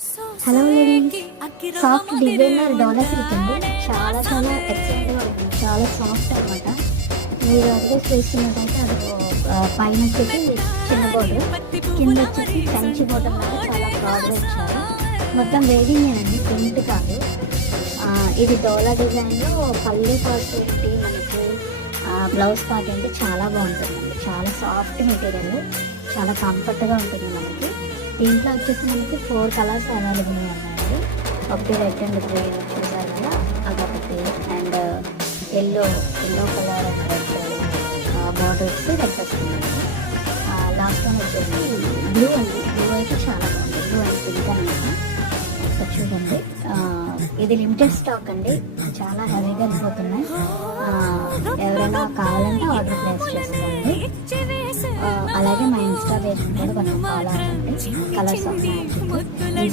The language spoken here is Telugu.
Hello ladies, soft designer dollar silk అండి. చాలా చాలా ఎక్సలెంట్గా ఉంటుంది, చాలా సాఫ్ట్ అనమాట. మీరు అడ్రస్ వేసుకున్నట్టయితే అది పైన వచ్చేసి చిన్న బోర్డర్, కింద వచ్చేసి కంచి బోర్డర్ లాగా చాలా బ్రాడ్గా ఇచ్చారు. మొత్తం వేడింగ్ అండి, ప్రింట్ కాదు. ఇది డోలా డిజైన్లో పల్లె పార్ట్ ఏంటి మనకి బ్లౌజ్ పార్ట్ ఏంటి చాలా బాగుంటుందండి. చాలా సాఫ్ట్ మెటీరియల్, చాలా కంఫర్ట్గా ఉంటుంది మనకి. దీంట్లో వచ్చేసి మనకి 4 కలర్స్ అవైలబుల్ ఉన్నాయండి. ఒకటి రెడ్ అండ్ గ్రీన్ చూసారు కదా, అదొకటి. And yellow colour and red borders red వస్తుందండి. లాస్ట్ వన్ వచ్చేసి బ్లూ అండి. బ్లూ అయితే చాలా బాగుంది, బ్లూ అండ్ పింక్ అనమాట. ఒకసారి చూడండి, ఇది లిమిటెడ్ స్టాక్ అండి, చాలా హెవీగా వెళ్ళిపోతున్నాయి. ఎవరైనా కావాలంటే ఆర్డర్ ప్లేస్ చేసుకోండి. అలాగే మా ఇన్స్టా పేజ్ కూడా కొంచెం ఫాలో అవ్వండి. Colours of magic.